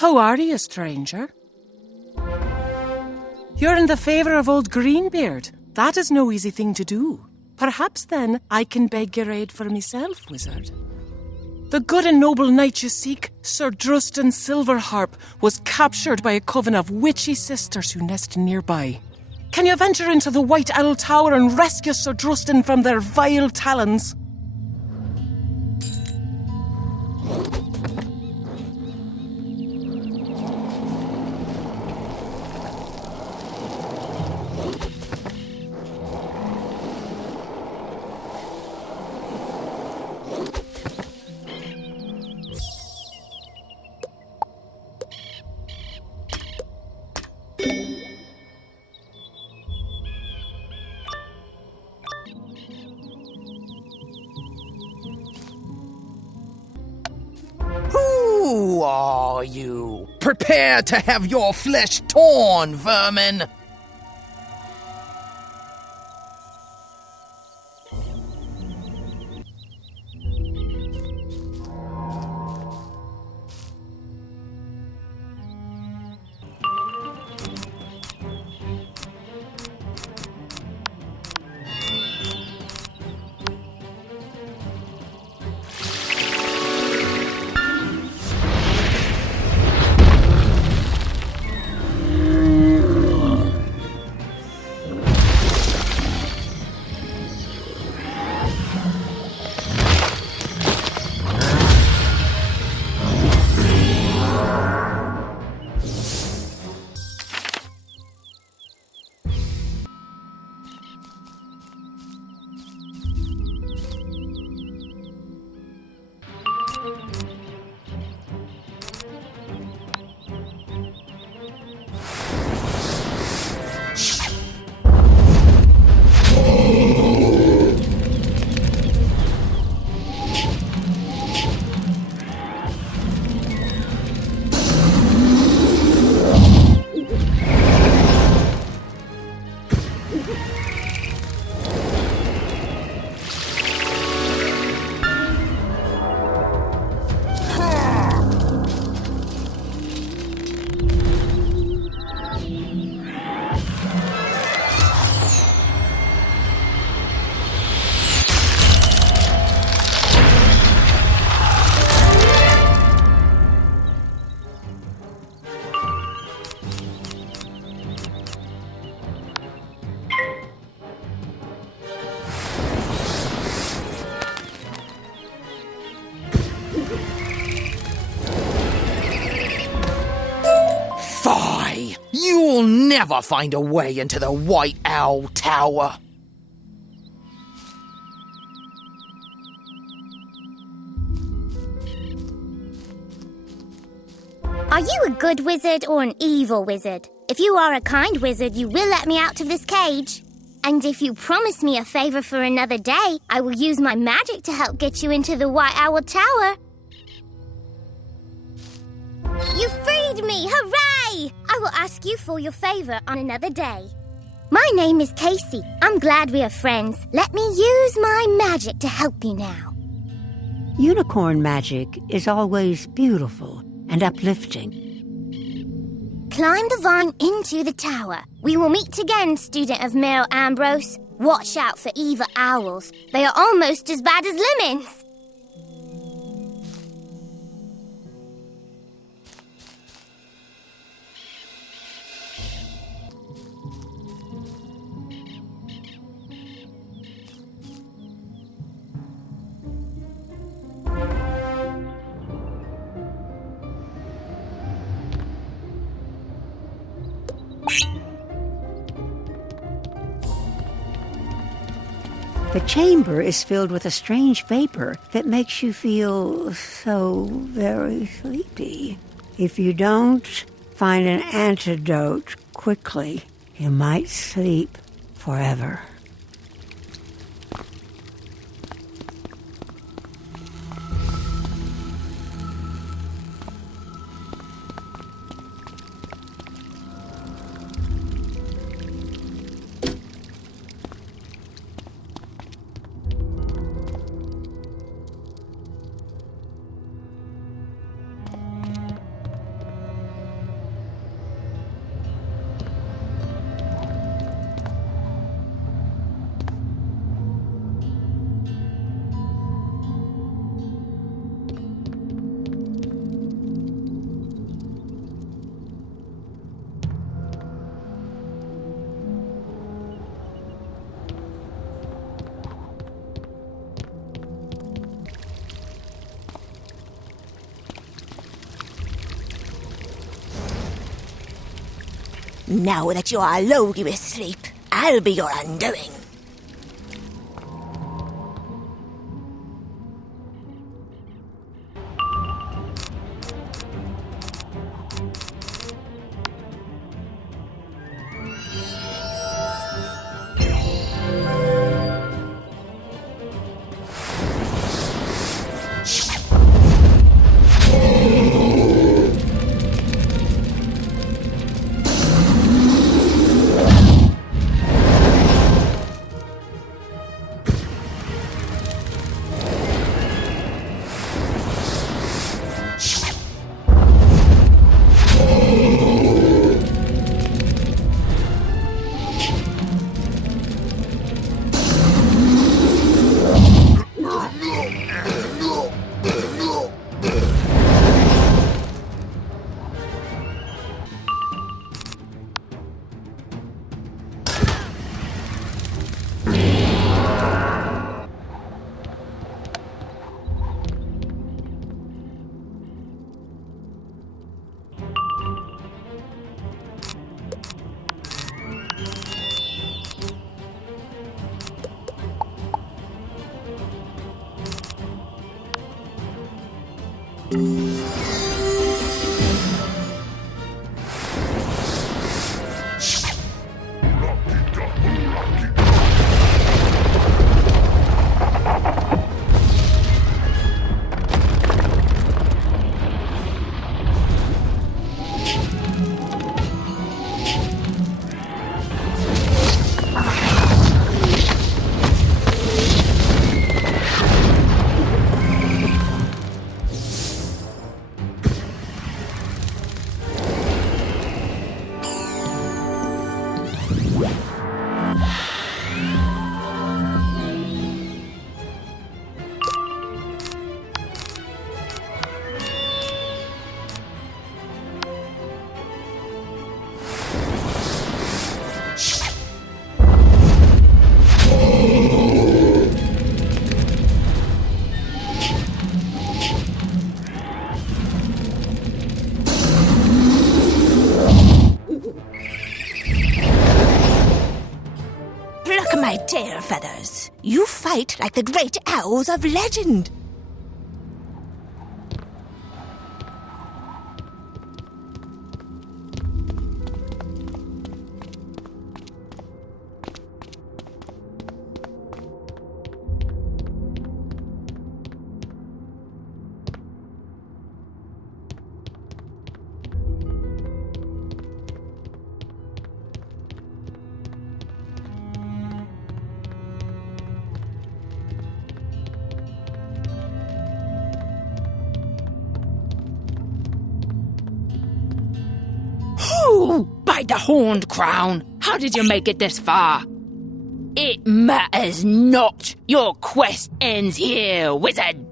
How are you, stranger? You're in the favour of old Greenbeard. That is no easy thing to do. Perhaps then I can beg your aid for myself, wizard. The good and noble knight you seek, Sir Drustin Silverharp, was captured by a coven of witchy sisters who nest nearby. Can you venture into the White Owl Tower and rescue Sir Drustin from their vile talons? Who are you? Prepare to have your flesh torn, vermin! Fie! You'll never find a way into the White Owl Tower. Are you a good wizard or an evil wizard? If you are a kind wizard, you will let me out of this cage. And if you promise me a favor for another day, I will use my magic to help get you into the White Owl Tower. You freed me! Hooray! I will ask you for your favor on another day. My name is Casey. I'm glad we are friends. Let me use my magic to help you now. Unicorn magic is always beautiful and uplifting. Climb the vine into the tower. We will meet again, student of Merrill Ambrose. Watch out for evil owls. They are almost as bad as lemons. The chamber is filled with a strange vapor that makes you feel so very sleepy. If you don't find an antidote quickly, you might sleep forever. Now that you are lulled to sleep, I'll be your undoing. My tail feathers. You fight like the great owls of legend. By the horned crown, how did you make it this far? It matters not. Your quest ends here, wizard.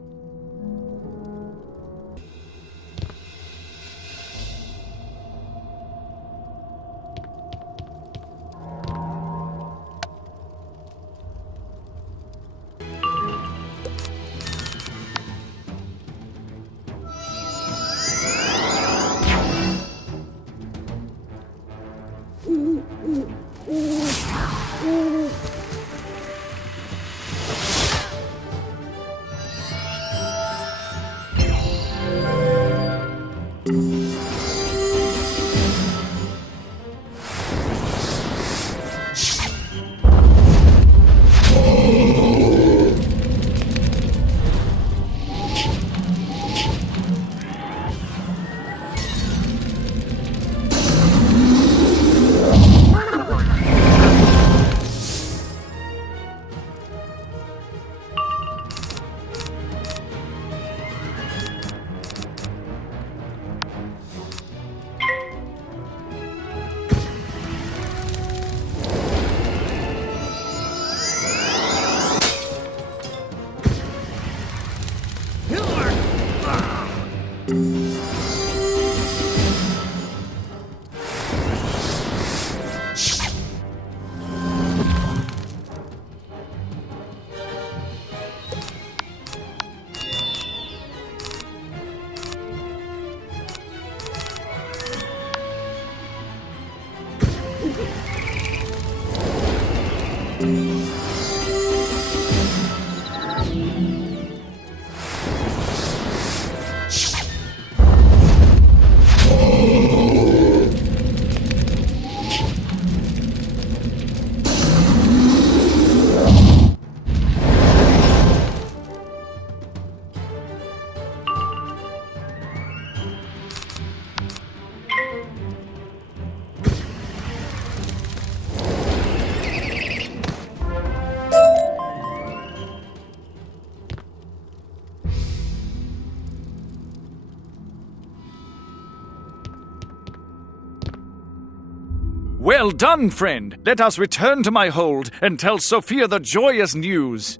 Well done, friend. Let us return to my hold and tell Sophia the joyous news.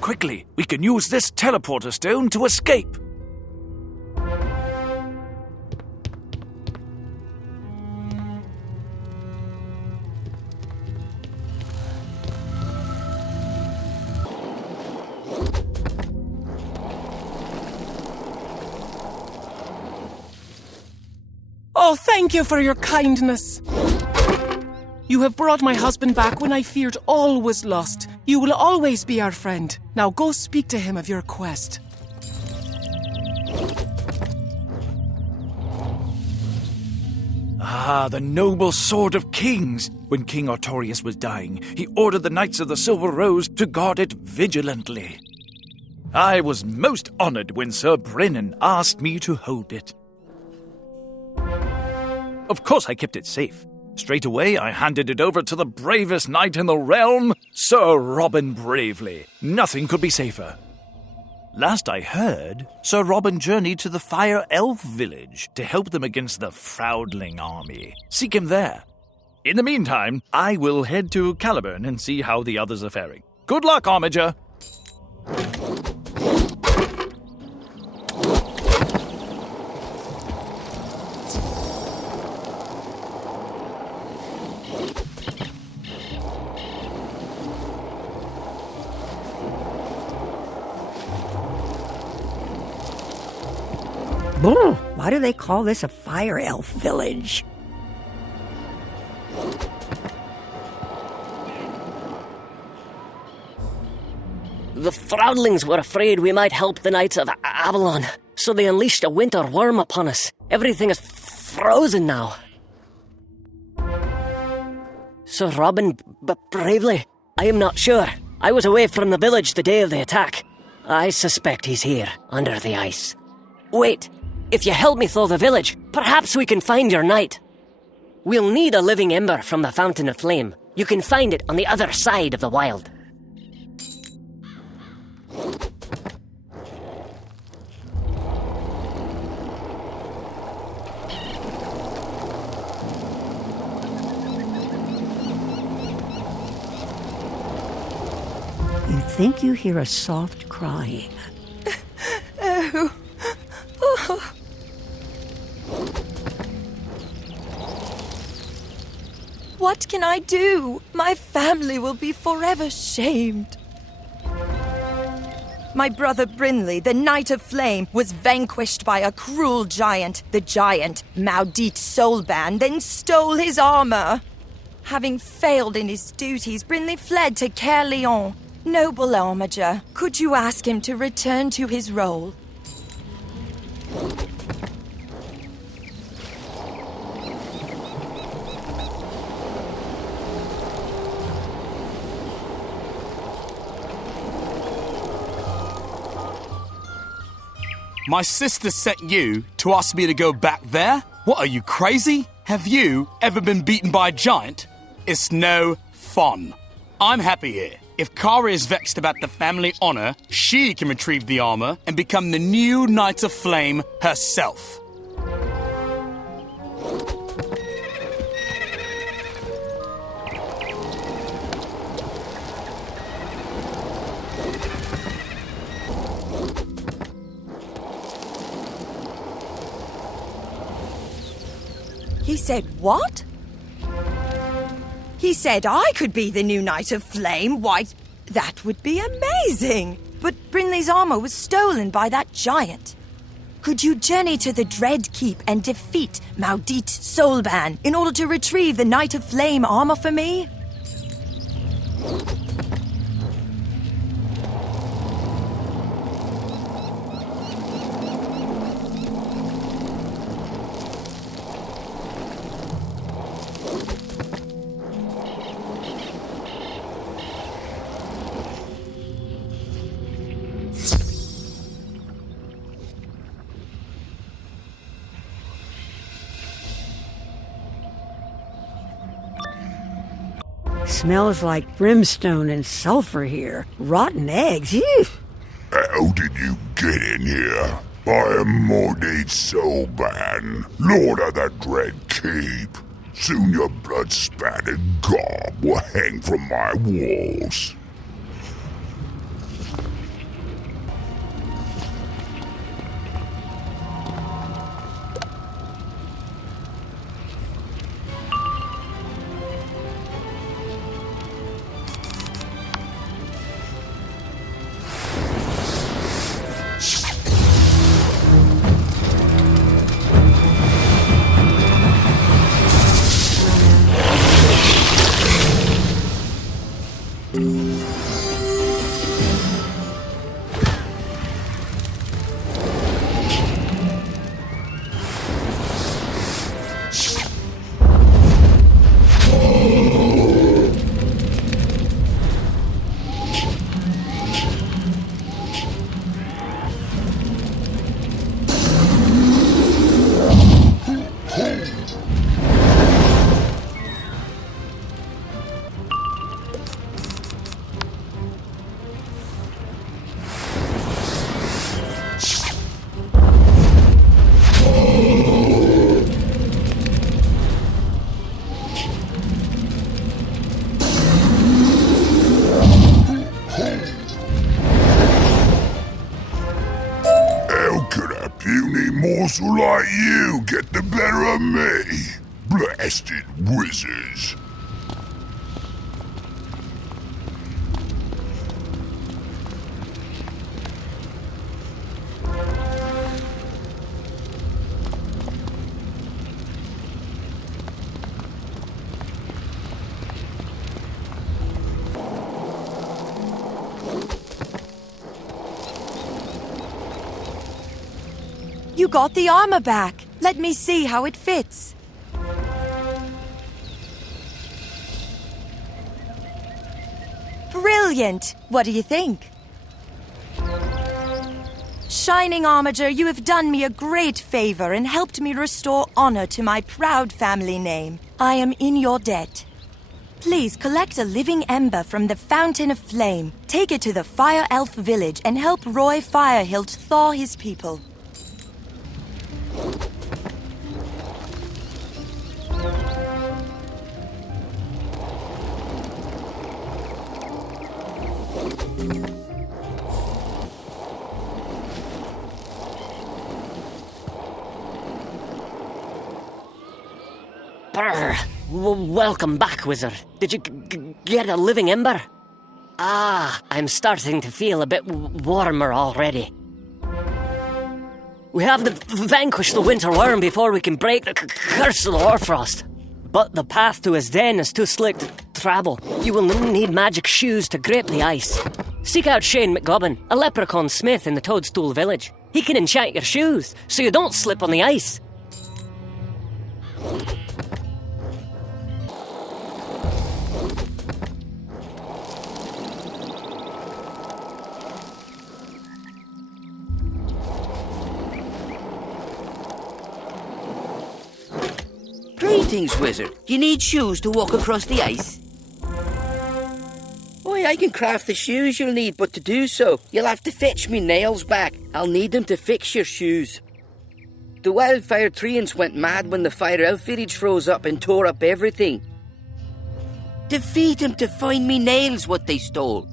Quickly, we can use this teleporter stone to escape. Oh, thank you for your kindness. You have brought my husband back when I feared all was lost. You will always be our friend. Now go speak to him of your quest. Ah, the noble sword of kings. When King Artorius was dying, he ordered the Knights of the Silver Rose to guard it vigilantly. I was most honored when Sir Brennan asked me to hold it. Of course I kept it safe. Straight away I handed it over to the bravest knight in the realm, Sir Robin Bravely. Nothing could be safer. Last I heard, Sir Robin journeyed to the Fire Elf village to help them against the Froudling army. Seek him there. In the meantime, I will head to Caliburn and see how the others are faring. Good luck, Armiger! Why do they call this a fire elf village? The Froudlings were afraid we might help the Knights of Avalon, so they unleashed a winter worm upon us. Everything is frozen now. Sir Robin Bravely, I am not sure. I was away from the village the day of the attack. I suspect he's here, under the ice. Wait, if you help me through the village, perhaps we can find your knight. We'll need a living ember from the Fountain of Flame. You can find it on the other side of the wild. You think you hear a soft crying. Oh. Oh. What can I do? My family will be forever shamed. My brother Brinley, the Knight of Flame, was vanquished by a cruel giant. The giant, Maudit Soulban, then stole his armor. Having failed in his duties, Brinley fled to Caerleon. Noble Armiger, could you ask him to return to his role? My sister sent you to ask me to go back there? What, are you crazy? Have you ever been beaten by a giant? It's no fun. I'm happy here. If Kara is vexed about the family honor, she can retrieve the armor and become the new Knight of Flame herself. He said what? He said I could be the new Knight of Flame. Why, that would be amazing. But Brinley's armor was stolen by that giant. Could you journey to the Dread Keep and defeat Maudit Soulban in order to retrieve the Knight of Flame armor for me? Smells like brimstone and sulfur here. Rotten eggs, ew. How did you get in here? I am Maudit Soulban, Lord of the Dread Keep. Soon your blood-spattered garb will hang from my walls. morsel like you get the better of me. Blasted wizards. You got the armor back. Let me see how it fits. Brilliant! What do you think? Shining Armiger, you have done me a great favor and helped me restore honor to my proud family name. I am in your debt. Please collect a living ember from the Fountain of Flame. Take it to the Fire Elf village and help Roy Firehilt thaw his people. Brr. Welcome back, wizard. Did you get a living ember? Ah, I'm starting to feel a bit warmer already. We have to vanquish the winter worm before we can break the curse of the hoarfrost. But the path to his den is too slick to travel. You will need magic shoes to grip the ice. Seek out Shane McGobbin, a leprechaun smith in the Toadstool village. He can enchant your shoes, so you don't slip on the ice. Greetings, wizard. You need shoes to walk across the ice? Oh, I can craft the shoes you'll need, but to do so, you'll have to fetch me nails back. I'll need them to fix your shoes. The wildfire treants went mad when the fire elf village froze up and tore up everything. Defeat them to find me nails what they stole.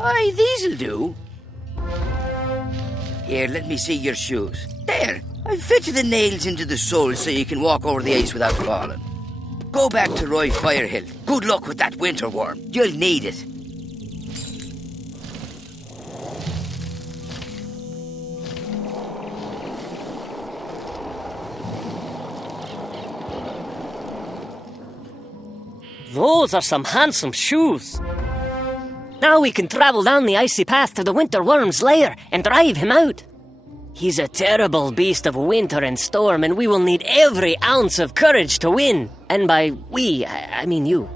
Aye, these'll do. Here, let me see your shoes. There, I've fitted the nails into the soles so you can walk over the ice without falling. Go back to Roy Firehill. Good luck with that winter worm. You'll need it. Those are some handsome shoes. Now we can travel down the icy path to the winter worm's lair and drive him out. He's a terrible beast of winter and storm, and we will need every ounce of courage to win. And by we, I mean you.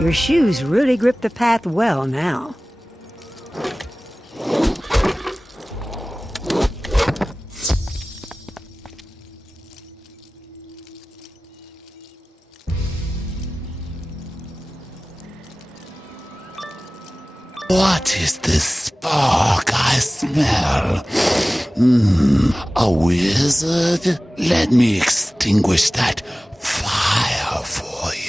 Your shoes really grip the path well now. What is this spark I smell? A wizard? Let me extinguish that fire for you.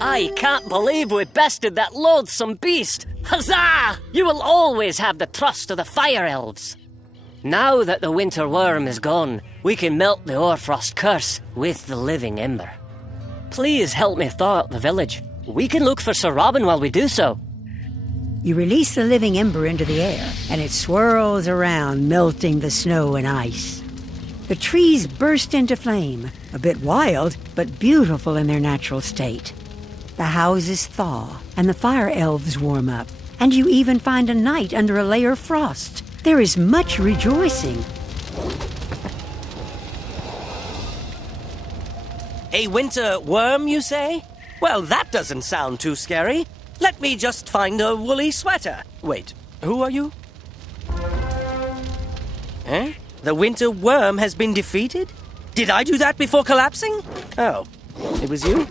I can't believe we bested that loathsome beast! Huzzah! You will always have the trust of the fire elves. Now that the winter worm is gone, we can melt the Orfrost curse with the living ember. Please help me thaw out the village. We can look for Sir Robin while we do so. You release the living ember into the air, and it swirls around, melting the snow and ice. The trees burst into flame, a bit wild, but beautiful in their natural state. The houses thaw, and the fire elves warm up, and you even find a knight under a layer of frost. There is much rejoicing. A winter worm, you say? Well, that doesn't sound too scary. Let me just find a woolly sweater. Wait, who are you? Eh? The winter worm has been defeated? Did I do that before collapsing? Oh, it was you?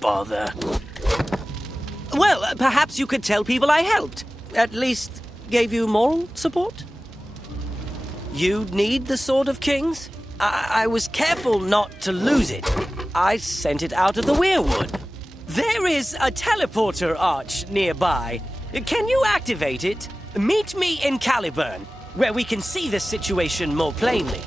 Bother. Well, perhaps you could tell people I helped. At least gave you moral support? You need the Sword of Kings? I was careful not to lose it. I sent it out of the weirwood. There is a teleporter arch nearby. Can you activate it? Meet me in Caliburn. where we can see the situation more plainly.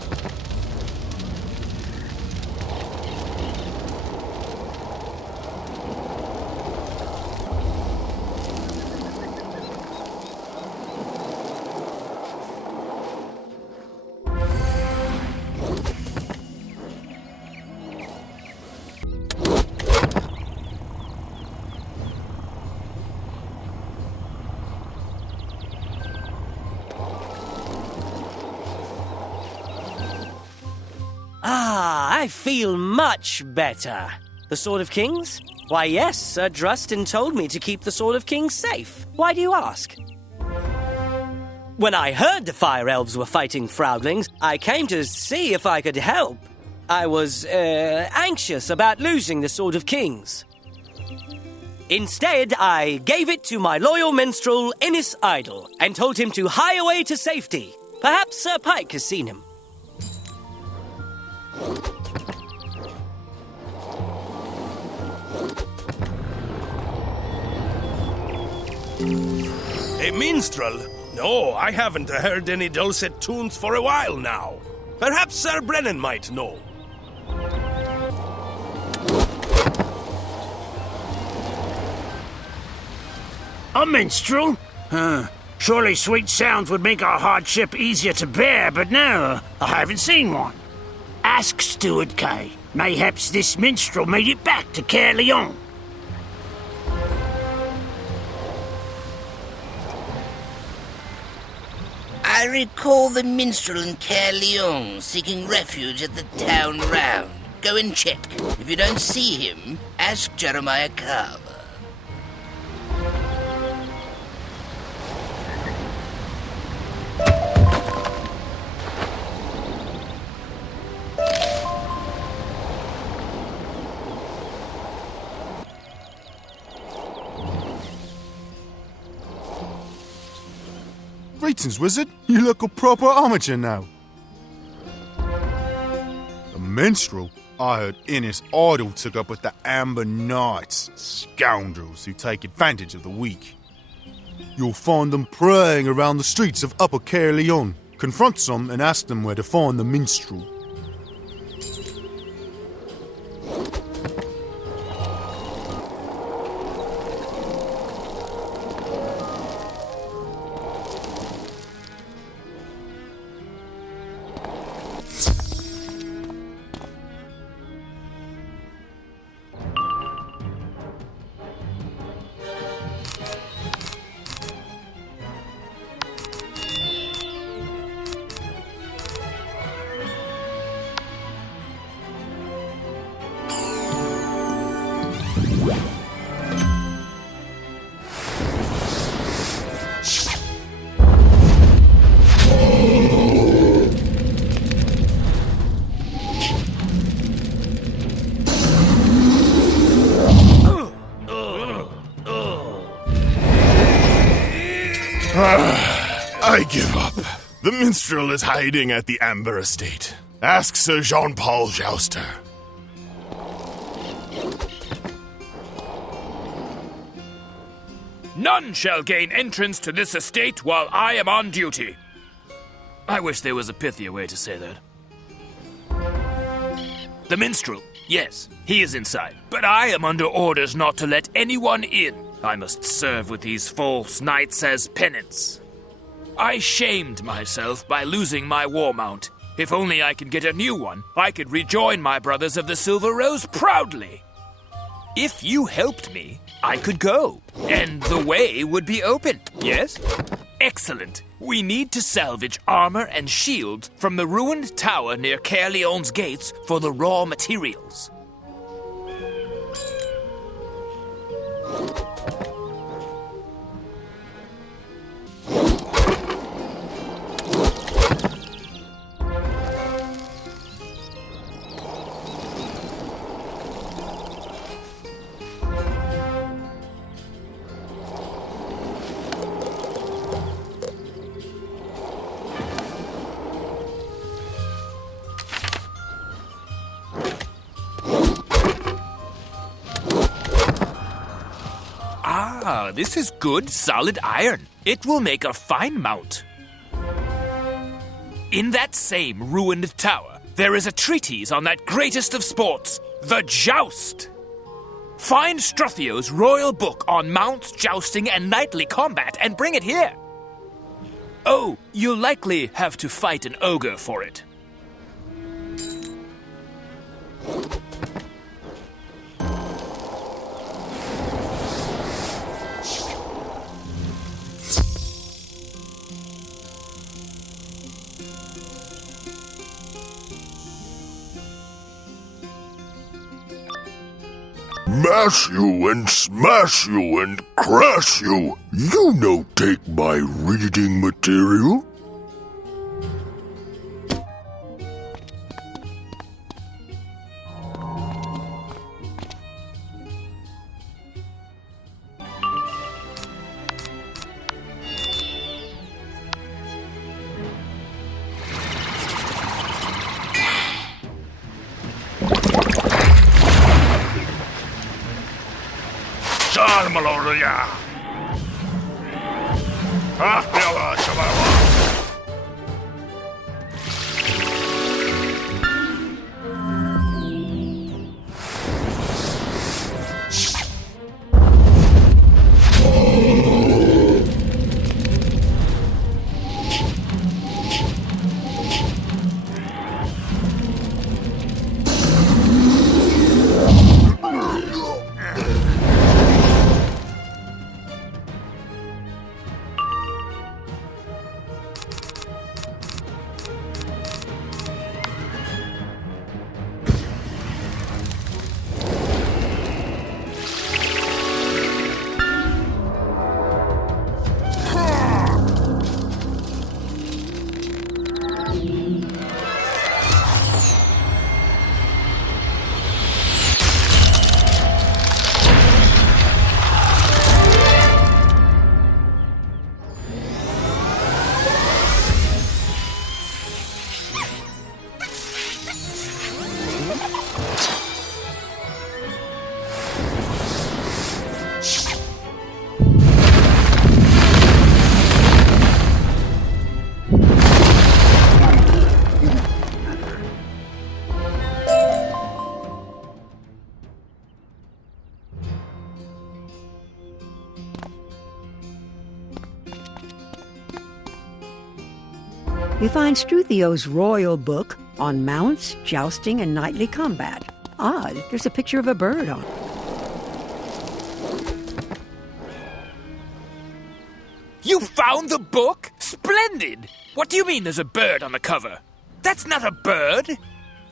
I feel much better. The Sword of Kings? Why, yes, Sir Drustin told me to keep the Sword of Kings safe. Why do you ask? When I heard the Fire Elves were fighting Frowdlings, I came to see if I could help. I was, anxious about losing the Sword of Kings. Instead, I gave it to my loyal minstrel, Innis Idle, and told him to hie away to safety. Perhaps Sir Pike has seen him. A minstrel? No, I haven't heard any dulcet tunes for a while now. Perhaps Sir Brennan might know. A minstrel? Surely sweet sounds would make our hardship easier to bear, but no, I haven't seen one. Ask Steward Kay. Mayhaps this minstrel made it back to Caerleon. I recall the minstrel in Caerleon seeking refuge at the town round. Go and check. If you don't see him, ask Jeremiah Carver. Greetings, wizard. You look a proper amateur now. A minstrel? I heard Innis Idle took up with the Amber Knights, scoundrels who take advantage of the weak. You'll find them preying around the streets of Upper Caerleon. Confront some and ask them where to find the minstrel. I give up. The minstrel is hiding at the Amber Estate. Ask Sir Jean-Paul Jouster. None shall gain entrance to this estate while I am on duty. I wish there was a pithier way to say that. The minstrel, yes, he is inside, but I am under orders not to let anyone in. I must serve with these false knights as penance. I shamed myself by losing my war mount. If only I could get a new one, I could rejoin my brothers of the Silver Rose proudly. If you helped me, I could go, and the way would be open, yes? Excellent. We need to salvage armor and shields from the ruined tower near Caerleon's gates for the raw materials. Ah, this is good, solid iron. It will make a fine mount. In that same ruined tower, there is a treatise on that greatest of sports, the joust. Find Struthio's royal book on mounts, jousting, and knightly combat and bring it here. Oh, you'll likely have to fight an ogre for it. Mash you and smash you and crash you. You no take my reading material. Salmaloria. You find Struthio's royal book on mounts, jousting, and knightly combat. Odd, there's a picture of a bird on it. You found the book? Splendid! What do you mean there's a bird on the cover? That's not a bird!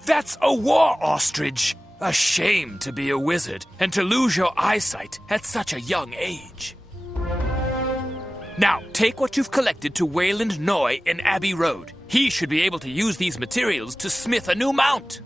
That's a war ostrich! A shame to be a wizard and to lose your eyesight at such a young age. Now, take what you've collected to Wayland Noy in Abbey Road. He should be able to use these materials to smith a new mount.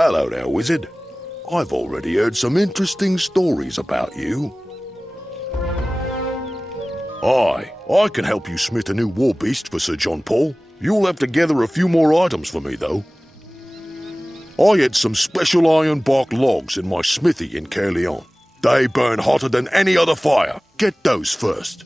Hello there, wizard. I've already heard some interesting stories about you. Aye, I can help you smith a new war beast for Sir John Paul. You'll have to gather a few more items for me, though. I had some special iron bark logs in my smithy in Caerleon. They burn hotter than any other fire. Get those first.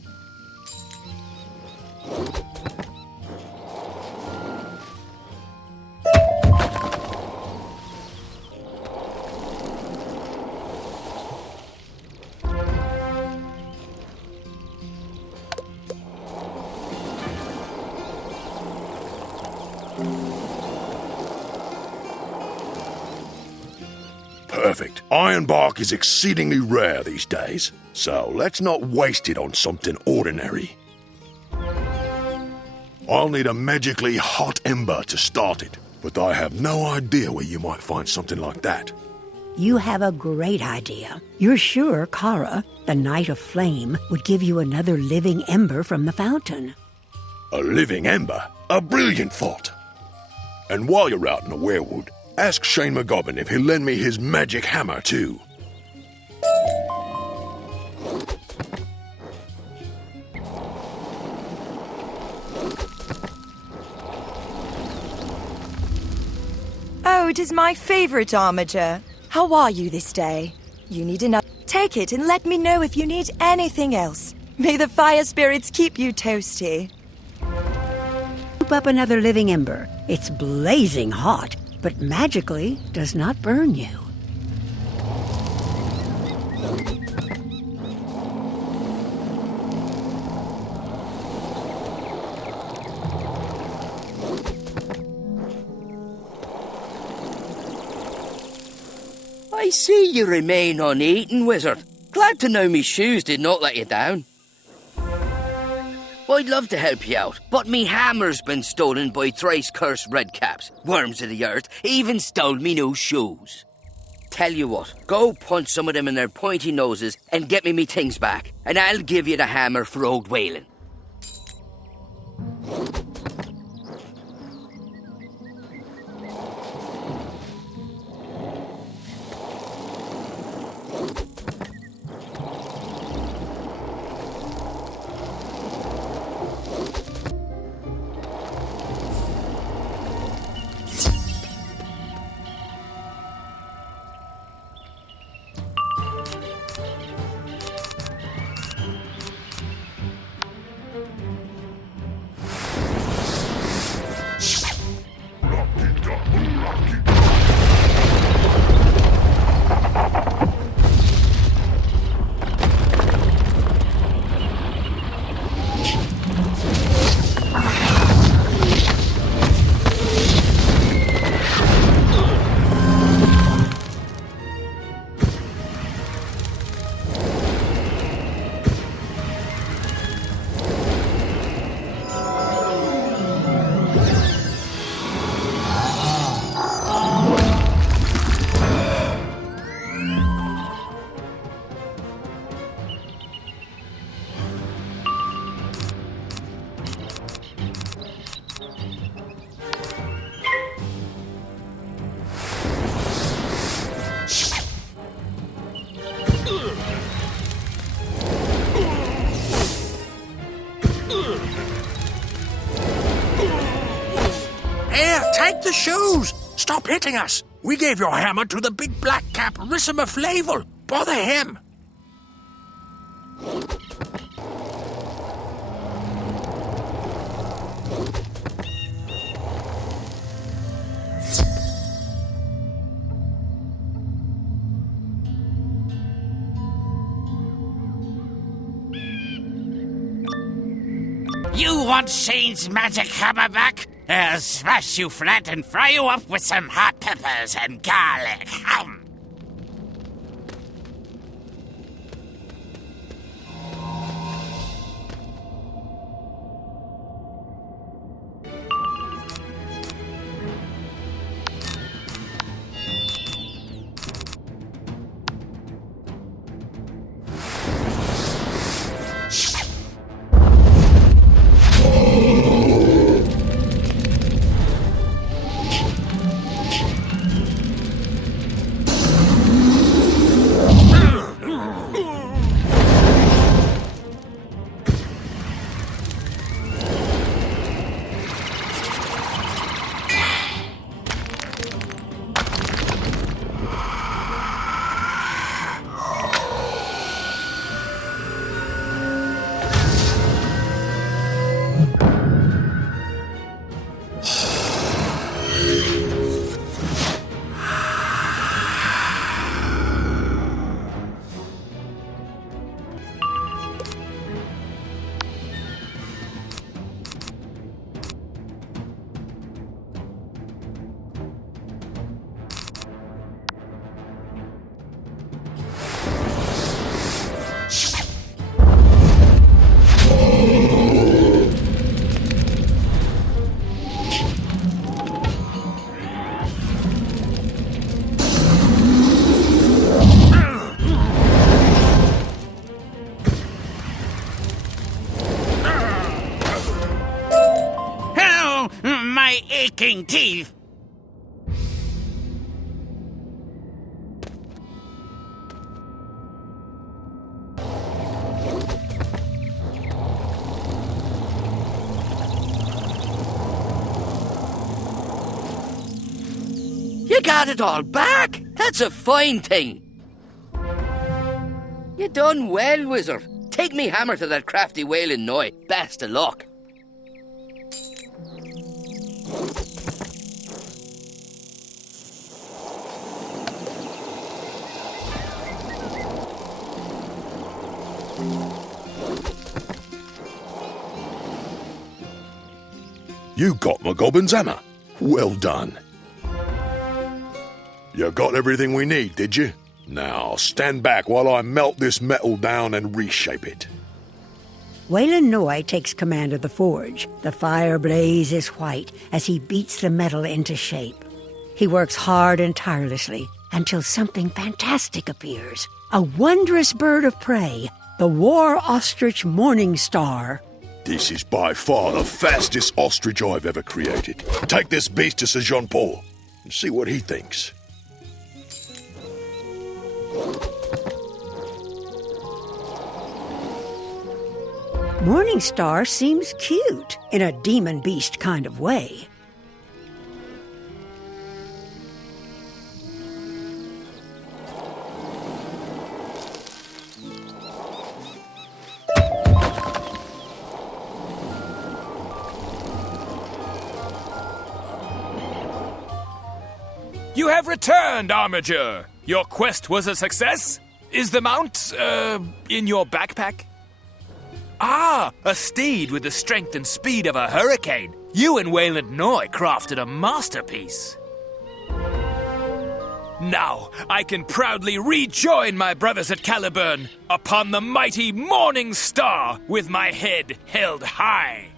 Perfect. Ironbark is exceedingly rare these days, so let's not waste it on something ordinary. I'll need a magically hot ember to start it, but I have no idea where you might find something like that. You have a great idea. You're sure Kara, the Knight of Flame, would give you another living ember from the fountain. A living ember? A brilliant thought. And while you're out in the werewood, Ask Shane McGobbin if he'll lend me his magic hammer, too. Oh, it is my favorite armature. How are you this day? You need enough. Take it and let me know if you need anything else. May the fire spirits keep you toasty. Scoop up another living ember. It's blazing hot, but magically does not burn you. I see you remain uneaten, wizard. Glad to know me shoes did not let you down. I'd love to help you out, but me hammer's been stolen by thrice cursed redcaps, worms of the earth, even stole me new shoes. Tell you what, go punch some of them in their pointy noses and get me things back, and I'll give you the hammer for old Waylon. Here, take the shoes! Stop hitting us! We gave your hammer to the big black cap Rissima Flavel. Bother him! You want Shane's magic hammer back? I'll smash you flat and fry you up with some hot peppers and garlic. Hum! My aching teeth. got it all back! That's a fine thing! You done well, Wizard. Take me hammer to that crafty whaling Noi. Best of luck. You got my gobbin's hammer. Well done. You got everything we need, did you? Now, stand back while I melt this metal down and reshape it. Waylon Noi takes command of the forge. The fire blaze is white as he beats the metal into shape. He works hard and tirelessly until something fantastic appears. A wondrous bird of prey, the war ostrich Morning Star. This is by far the fastest ostrich I've ever created. Take this beast to Sir Jean-Paul and see what he thinks. Morning Star seems cute in a demon beast kind of way. You have returned, Armiger! Your quest was a success? Is the mount, in your backpack? Ah, a steed with the strength and speed of a hurricane. You and Wayland Noi crafted a masterpiece. Now, I can proudly rejoin my brothers at Caliburn upon the mighty Morning Star with my head held high.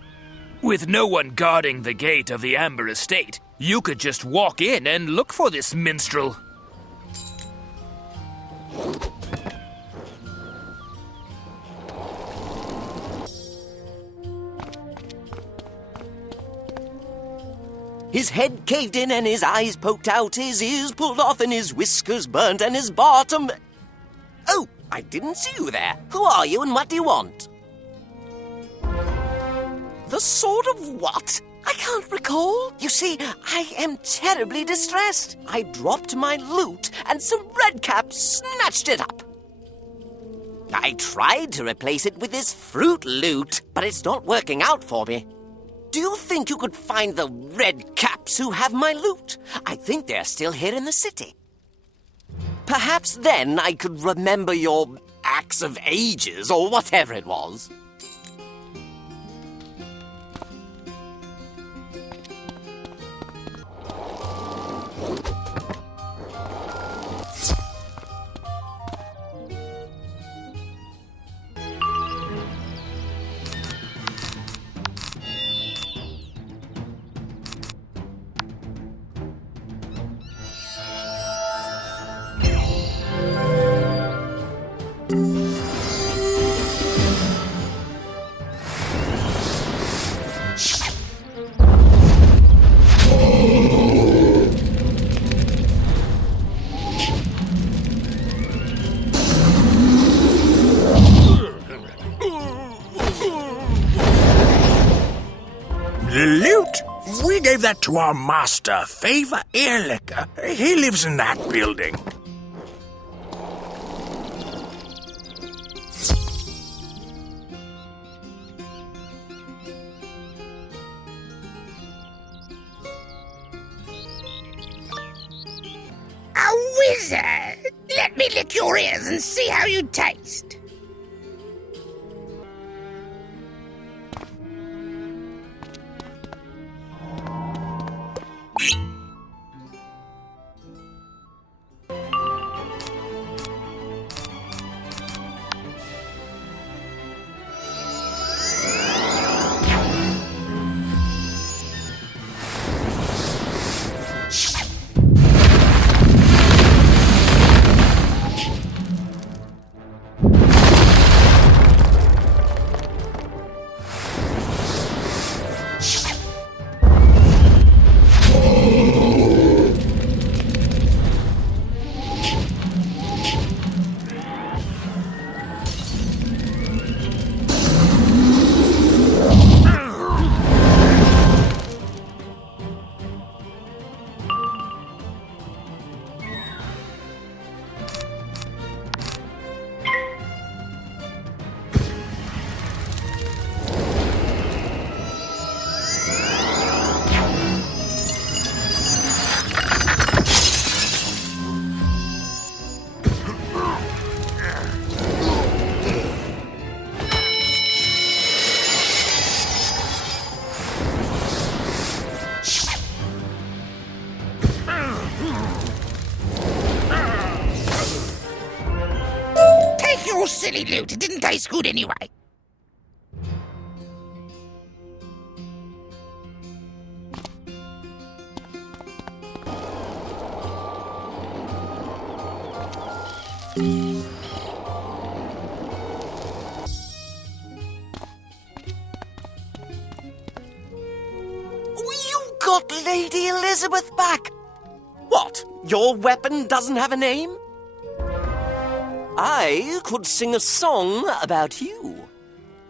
With no one guarding the gate of the Amber Estate, you could just walk in and look for this minstrel. His head caved in and his eyes poked out, his ears pulled off and his whiskers burnt and his bottom... Oh, I didn't see you there. Who are you and what do you want? The sword of what? I can't recall. You see, I am terribly distressed. I dropped my loot and some redcaps snatched it up. I tried to replace it with this fruit loot, but it's not working out for me. Do you think you could find the red caps who have my loot? I think they're still here in the city. Perhaps then I could remember your axe of ages or whatever it was. The loot? We gave that to our master, Favor Earlicker. He lives in that building. A wizard! Let me lick your ears and see how you taste. Oh, silly loot. It didn't taste good anyway. You got Lady Elizabeth back! What? Your weapon doesn't have a name? I could sing a song about you.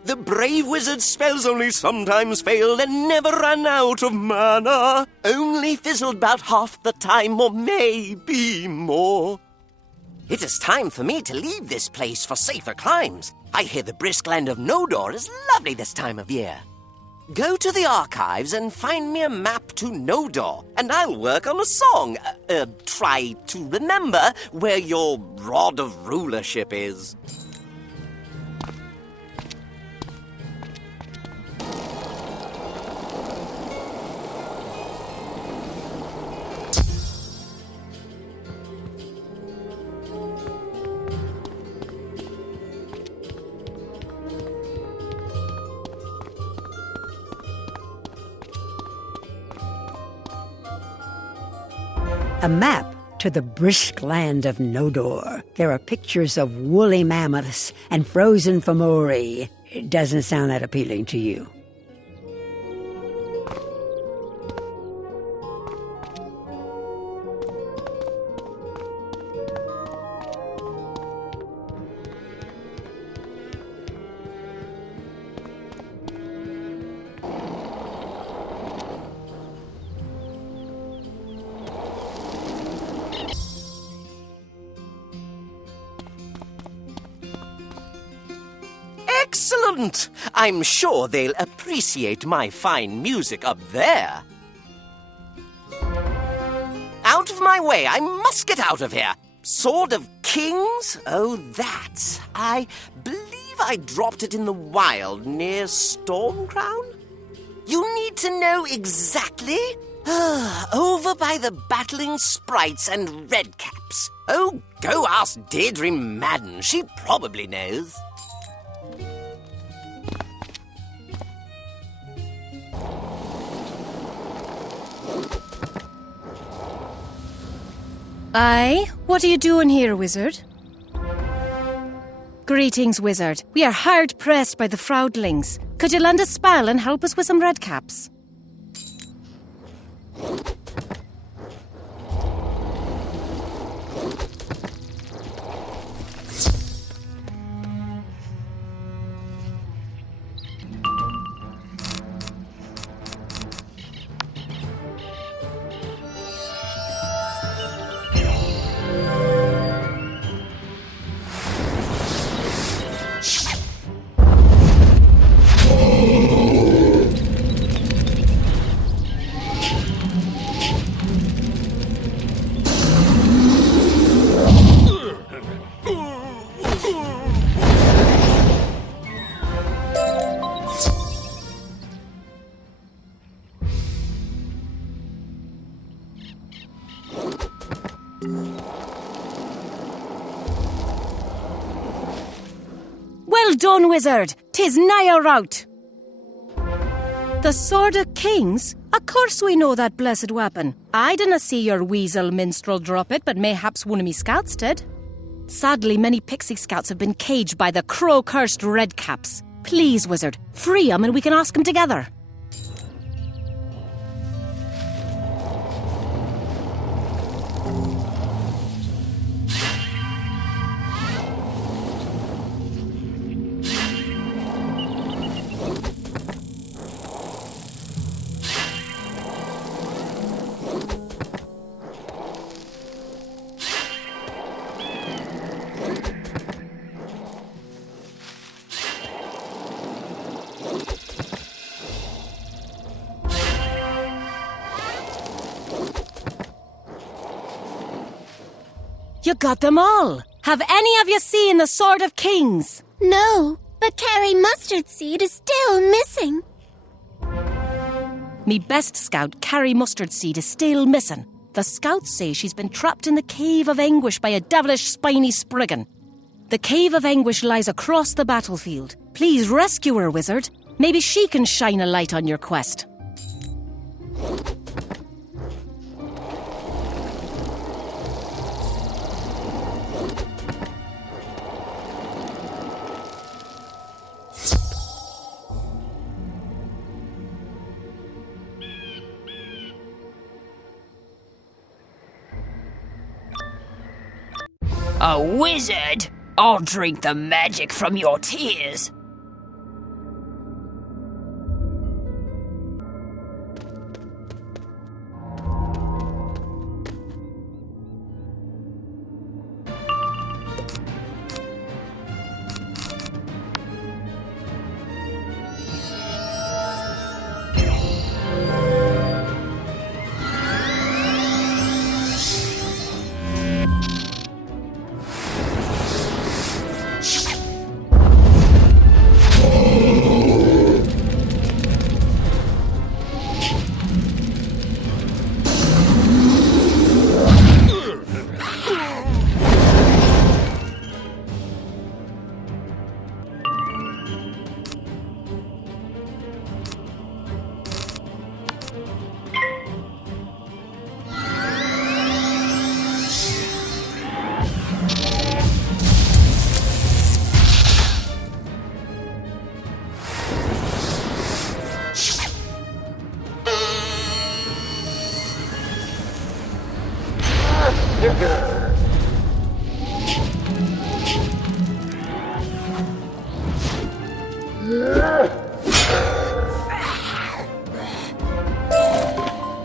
The brave wizard's spells only sometimes failed and never ran out of mana. Only fizzled about half the time, or maybe more. It is time for me to leave this place for safer climes. I hear the brisk land of Nodor is lovely this time of year. Go to the archives and find me a map to Nodor, and I'll work on a song. Try to remember where your rod of rulership is. A map to the brisk land of Nodor. There are pictures of woolly mammoths and frozen Fomori. It doesn't sound that appealing to you. Excellent! I'm sure they'll appreciate my fine music up there. Out of my way! I must get out of here! Sword of Kings? Oh, that. I believe I dropped it in the wild near Stormcrown? You need to know exactly? Over by the battling sprites and redcaps. Oh, go ask Deirdre Madden. She probably knows. Aye? What are you doing here, wizard? Greetings, wizard. We are hard-pressed by the Fraudlings. Could you lend a spell and help us with some redcaps? Well done, wizard! 'Tis nigh a rout! The Sword of Kings? Of course we know that blessed weapon. I didna see your weasel minstrel drop it, but mayhaps one of me scouts did. Sadly, many pixie scouts have been caged by the crow-cursed redcaps. Please, wizard, free 'em and we can ask 'em together. You got them all! Have any of you seen the Sword of Kings? No, but Carrie Mustard Seed is still missing. Me best scout, Carrie Mustard Seed, is still missing. The scouts say she's been trapped in the Cave of Anguish by a devilish spiny spriggan. The Cave of Anguish lies across the battlefield. Please rescue her, wizard. Maybe she can shine a light on your quest. A wizard? I'll drink the magic from your tears.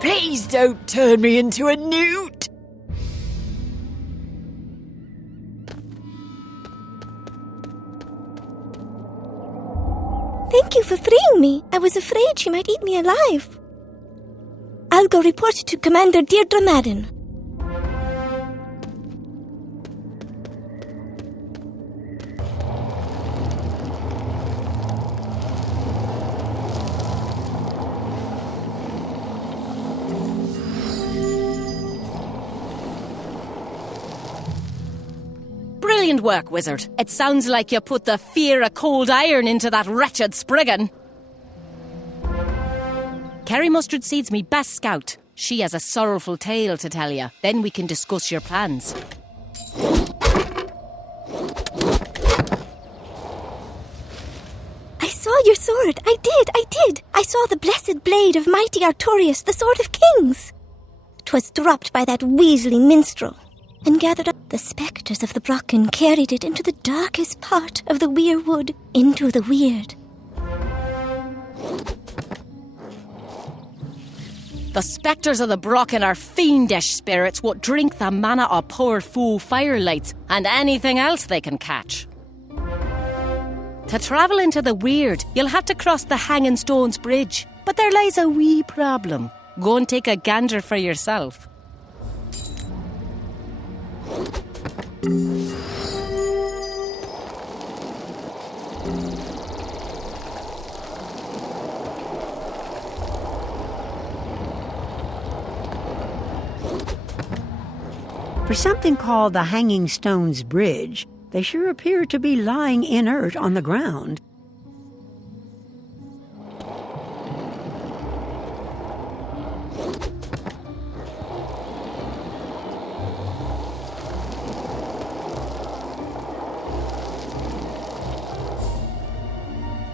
Please don't turn me into a newt. Thank you for freeing me. I was afraid she might eat me alive. I'll go report to Commander Deirdre Madden. Brilliant work, wizard. It sounds like you put the fear of cold iron into that wretched Spriggan. Kerry Mustard Seed's me best scout. She has a sorrowful tale to tell you. Then we can discuss your plans. I saw your sword. I did. I saw the blessed blade of mighty Artorius, the sword of kings. 'Twas dropped by that Weasley minstrel and gathered up. The spectres of the Brocken carried it into the darkest part of the Weirwood, into the weird. The spectres of the Brocken are fiendish spirits what drink the mana of poor fool firelights and anything else they can catch. To travel into the weird, you'll have to cross the Hanging Stones Bridge. But there lies a wee problem. Go and take a gander for yourself. For something called the Hanging Stones Bridge, they sure appear to be lying inert on the ground.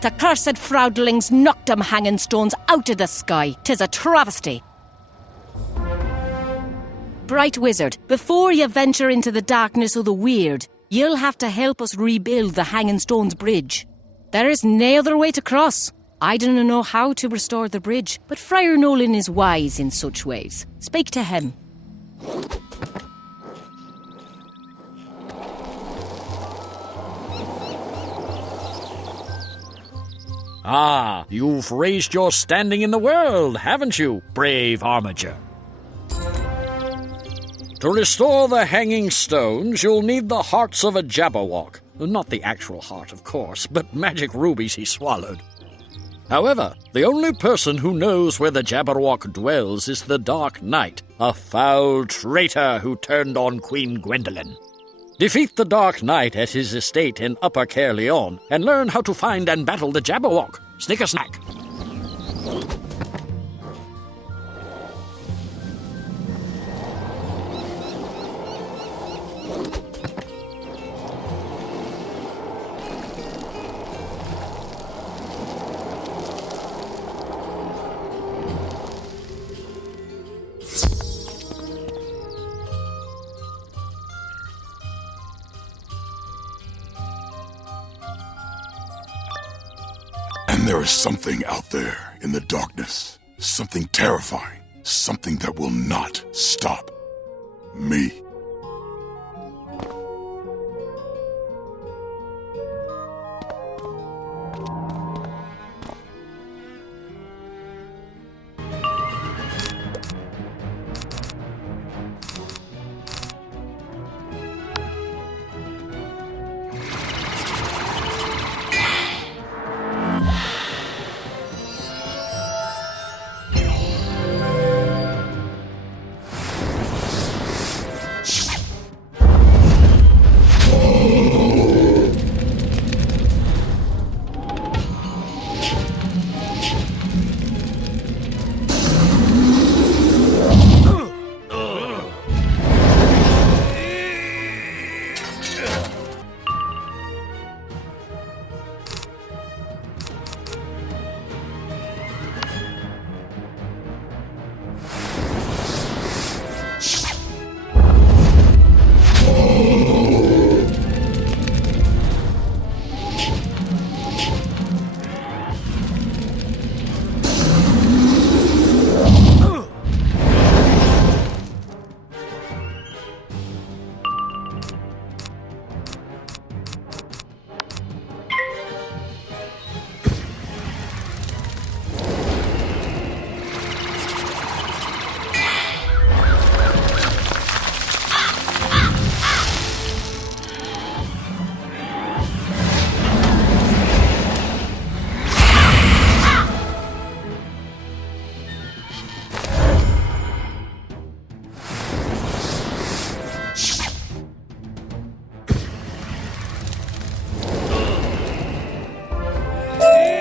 The cursed Froudlings knocked them hanging stones out of the sky. 'Tis a travesty. Bright Wizard, before you venture into the darkness of the weird, you'll have to help us rebuild the Hanging Stones Bridge. There is no other way to cross. I don't know how to restore the bridge, but Friar Nolan is wise in such ways. Speak to him. Ah, you've raised your standing in the world, haven't you, brave Armiger? To restore the hanging stones, you'll need the hearts of a Jabberwock. Not the actual heart, of course, but magic rubies he swallowed. However, the only person who knows where the Jabberwock dwells is the Dark Knight, a foul traitor who turned on Queen Gwendolen. Defeat the Dark Knight at his estate in Upper Caerleon, and learn how to find and battle the Jabberwock. Snicker-snack. And there is something out there in the darkness. Something terrifying. Something that will not stop me.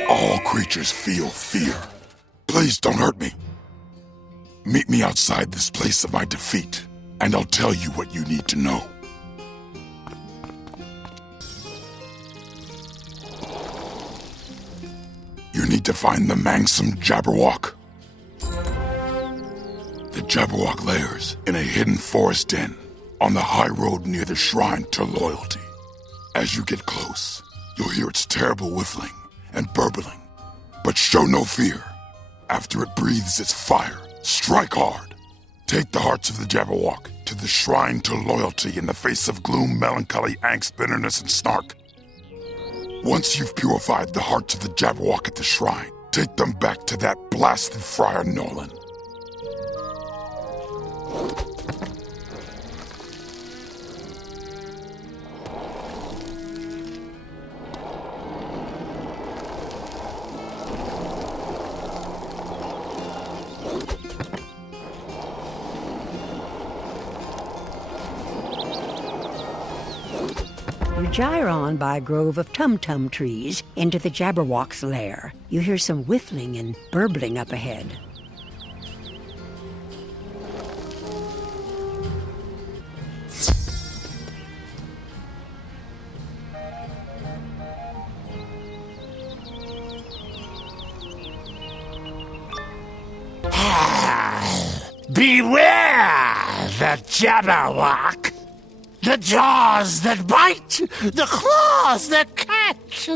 All creatures feel fear. Please don't hurt me. Meet me outside this place of my defeat, and I'll tell you what you need to know. You need to find the Mangsome Jabberwock. The Jabberwock lairs in a hidden forest den on the high road near the Shrine to Loyalty. As you get close, you'll hear its terrible whiffling and burbling, but show no fear. After it breathes its fire, strike hard. Take the hearts of the Jabberwock to the Shrine to Loyalty in the face of gloom, melancholy, angst, bitterness, and snark. Once you've purified the hearts of the Jabberwock at the shrine, take them back to that blasted Friar Nolan. You gyre on by a grove of tum-tum trees into the Jabberwock's lair. You hear some whiffling and burbling up ahead. Beware the Jabberwock! The jaws that bite, the claws that catch.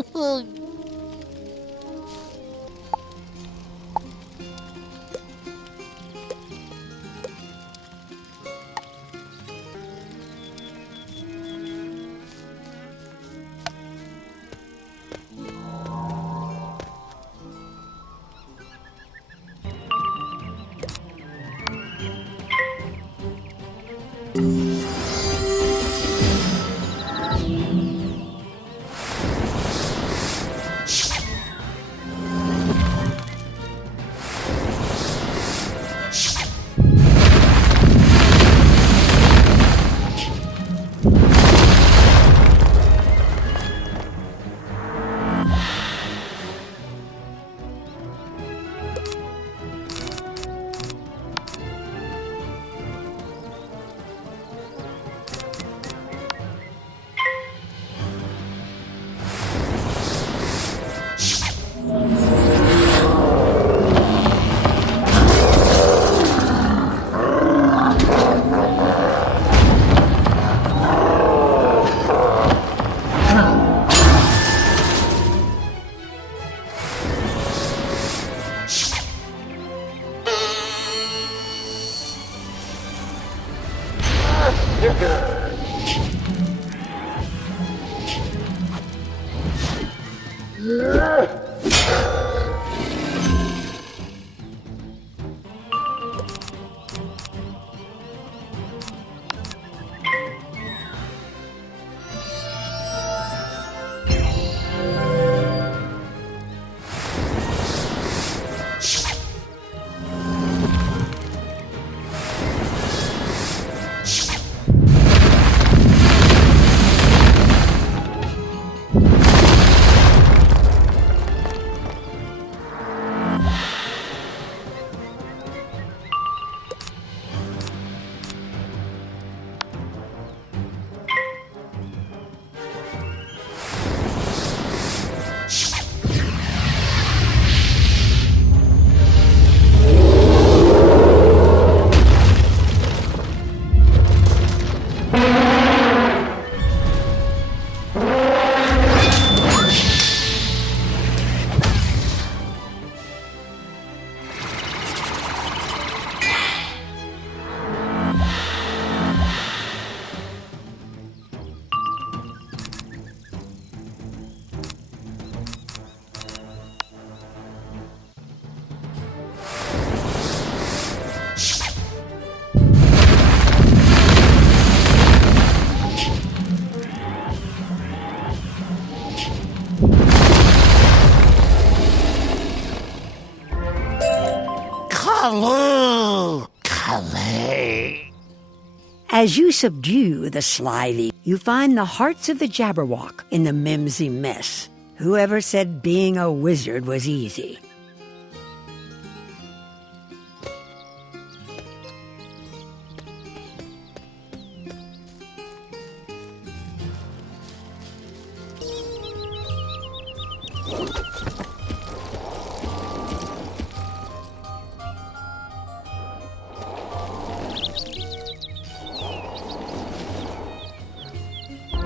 As you subdue the slyly, you find the hearts of the Jabberwock in the mimsy mess. Whoever said being a wizard was easy?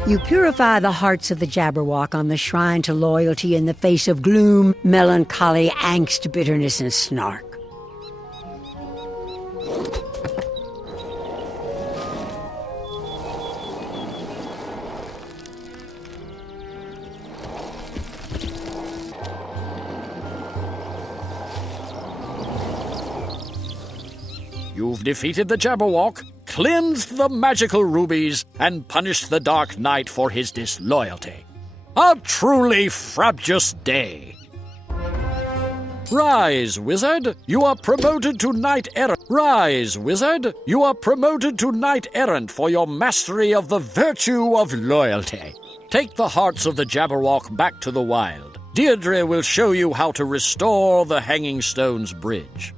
You purify the hearts of the Jabberwock on the shrine to loyalty in the face of gloom, melancholy, angst, bitterness, and snark. You've defeated the Jabberwock, cleansed the magical rubies, and punished the Dark Knight for his disloyalty. A truly frabjous day. Rise, wizard! You are promoted to knight errant. Rise, wizard! You are promoted to knight errant for your mastery of the virtue of loyalty. Take the hearts of the Jabberwock back to the wild. Deirdre will show you how to restore the Hanging Stones Bridge.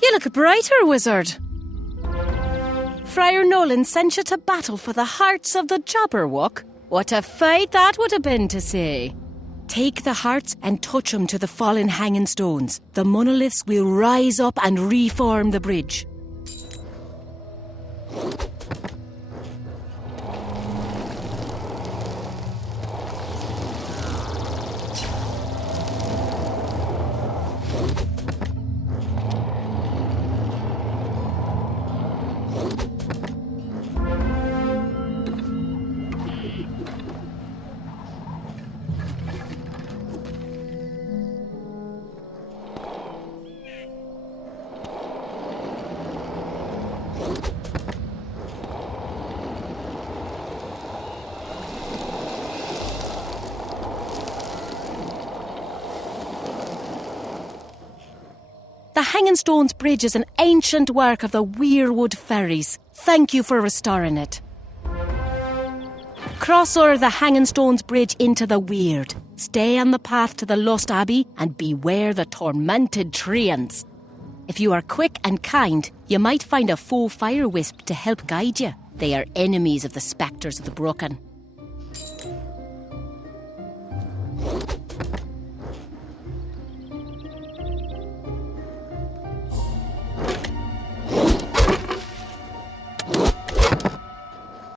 You look brighter, wizard. Friar Nolan sent you to battle for the hearts of the Jabberwock. What a fight that would have been to see. Take the hearts and touch them to the fallen hanging stones. The monoliths will rise up and reform the bridge. The Hanging Stones Bridge is an ancient work of the Weirwood fairies. Thank you for restoring it. Cross o'er the Hanging Stones Bridge into the Weird. Stay on the path to the Lost Abbey and beware the tormented treants. If you are quick and kind, you might find a faux fire wisp to help guide you. They are enemies of the spectres of the Broken.